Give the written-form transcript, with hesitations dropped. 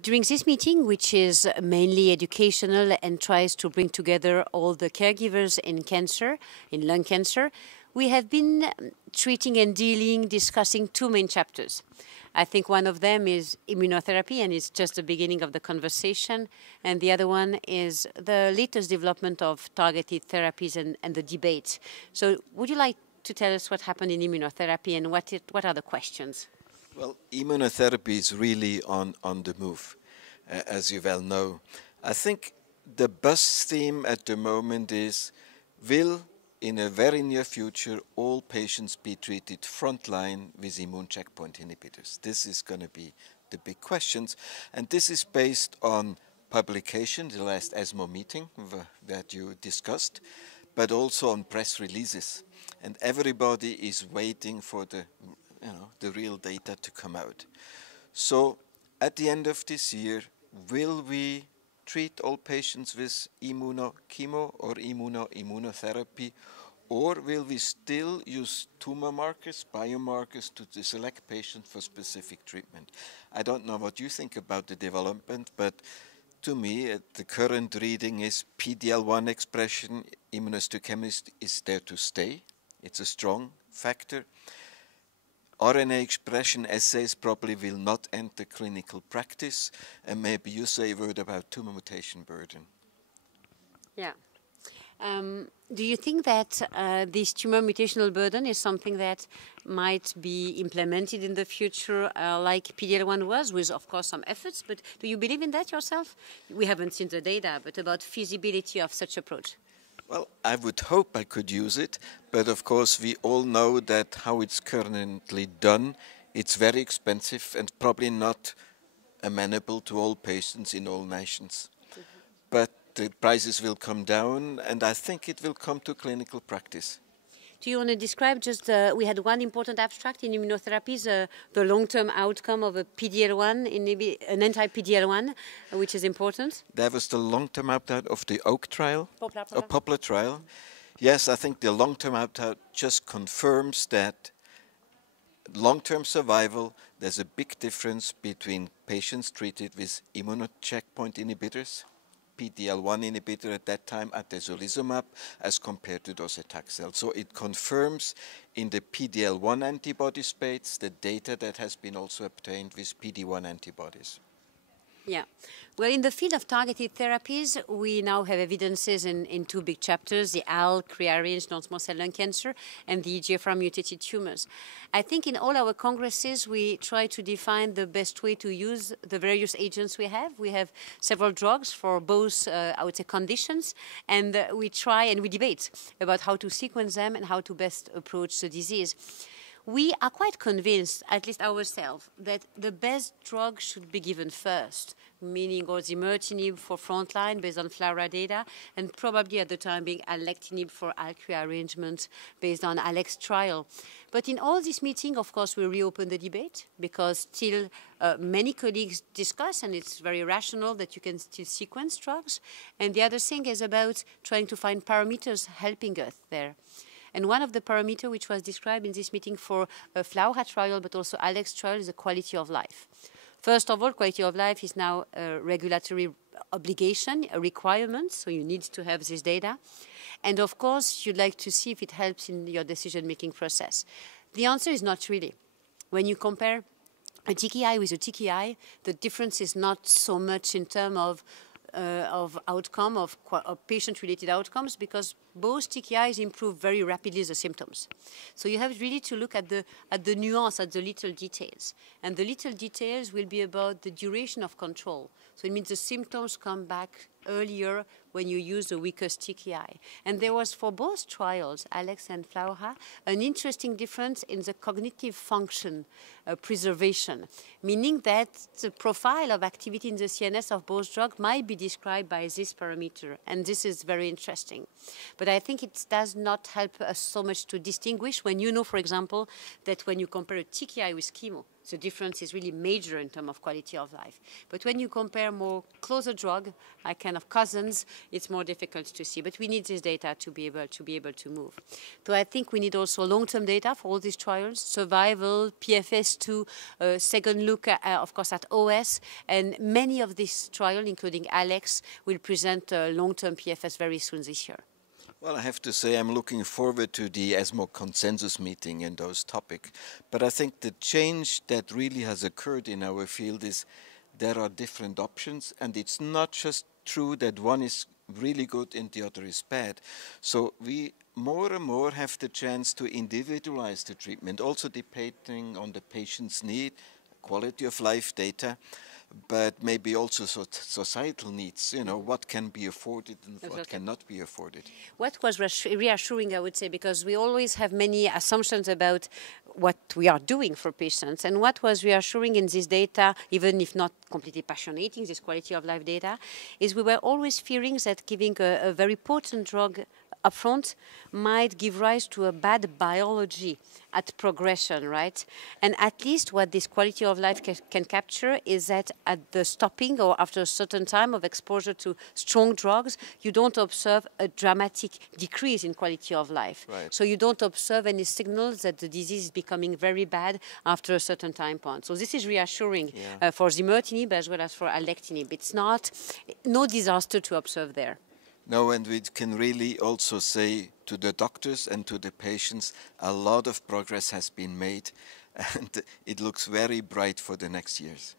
During this meeting, which is mainly educational and tries to bring together all the caregivers in cancer, in lung cancer, we have been treating and discussing two main chapters. I think one of them is immunotherapy, and it's just the beginning of the conversation. And the other one is the latest development of targeted therapies and the debate. So would you like to tell us what happened in immunotherapy and what are the questions? Well, immunotherapy is really on the move, as you well know. I think the buzz theme at the moment is, will in a very near future all patients be treated frontline with immune checkpoint inhibitors? This is going to be the big questions, and this is based on publication, the last ESMO meeting that you discussed, but also on press releases. And everybody is waiting for the real data to come out. So at the end of this year, will we treat all patients with immunochemo or immunotherapy, or will we still use tumor markers, biomarkers to select patients for specific treatment? I don't know what you think about the development, but to me, the current reading is PD-L1 expression, immunohistochemistry is there to stay. It's a strong factor. RNA expression assays probably will not enter clinical practice, and maybe you say a word about tumor mutation burden. Yeah. Do you think that this tumor mutational burden is something that might be implemented in the future like PD-L1 was, with of course some efforts, but do you believe in that yourself? We haven't seen the data, but about feasibility of such approach. Well, I would hope I could use it, but of course we all know that how it's currently done, it's very expensive and probably not amenable to all patients in all nations. But the prices will come down, and I think it will come to clinical practice. Do you want to describe just, we had one important abstract in immunotherapies, the long-term outcome of a PD-L1, an anti-PD-L1, which is important? That was the long-term outcome of the OAK trial, Poplar trial. Yes, I think the long-term outcome just confirms that long-term survival, there's a big difference between patients treated with immunocheckpoint inhibitors, PD-L1 inhibitor at that time, atezolizumab, as compared to docetaxel. So it confirms in the PD-L1 antibody space the data that has been also obtained with PD-1 antibodies. Yeah. Well, in the field of targeted therapies, we now have evidences in two big chapters, the ALK rearranged non-small cell lung cancer and the EGFR mutated tumors. I think in all our congresses, we try to define the best way to use the various agents we have. We have several drugs for both, I would say, conditions, and we try and we debate about how to sequence them and how to best approach the disease. We are quite convinced, at least ourselves, that the best drug should be given first, meaning osimertinib for frontline based on FLAURA data, and probably at the time being alectinib for ALK rearrangement based on ALEX trial. But in all this meeting, of course, we reopen the debate because still many colleagues discuss, and it's very rational that you can still sequence drugs. And the other thing is about trying to find parameters helping us there. And one of the parameters which was described in this meeting for a FLAURA trial, but also ALEX trial, is the quality of life. First of all, quality of life is now a regulatory obligation, a requirement, so you need to have this data. And of course, you'd like to see if it helps in your decision-making process. The answer is not really. When you compare a TKI with a TKI, the difference is not so much in terms of outcome, of patient-related outcomes, because both TKIs improve very rapidly the symptoms. So you have really to look at the nuance, at the little details. And the little details will be about the duration of control. So it means the symptoms come back earlier when you use the weakest TKI. And there was, for both trials, ALEX and FLAURA, an interesting difference in the cognitive function preservation, meaning that the profile of activity in the CNS of both drugs might be described by this parameter. And this is very interesting. But I think it does not help us so much to distinguish when you know, for example, that when you compare a TKI with chemo, the difference is really major in terms of quality of life. But when you compare more closer drug, like kind of cousins, it's more difficult to see. But we need this data to be able to move. So I think we need also long-term data for all these trials, survival, PFS2, second look, of course, at OS. And many of these trials, including ALEX, will present long-term PFS very soon this year. Well, I have to say I'm looking forward to the ESMO consensus meeting in those topics. But I think the change that really has occurred in our field is there are different options, and it's not just true that one is really good and the other is bad. So we more and more have the chance to individualize the treatment, also depending on the patient's need, quality of life data, but maybe also societal needs, you know, what can be afforded and what cannot be afforded. What was reassuring, I would say, because we always have many assumptions about what we are doing for patients, and what was reassuring in this data, even if not completely passionating, this quality of life data, is we were always fearing that giving a very potent drug upfront might give rise to a bad biology at progression, right? And at least what this quality of life can capture is that at the stopping or after a certain time of exposure to strong drugs, you don't observe a dramatic decrease in quality of life. Right. So you don't observe any signals that the disease is becoming very bad after a certain time point. So this is reassuring for zimertinib as well as for alectinib. It's no disaster to observe there. No, and we can really also say to the doctors and to the patients, a lot of progress has been made, and it looks very bright for the next years.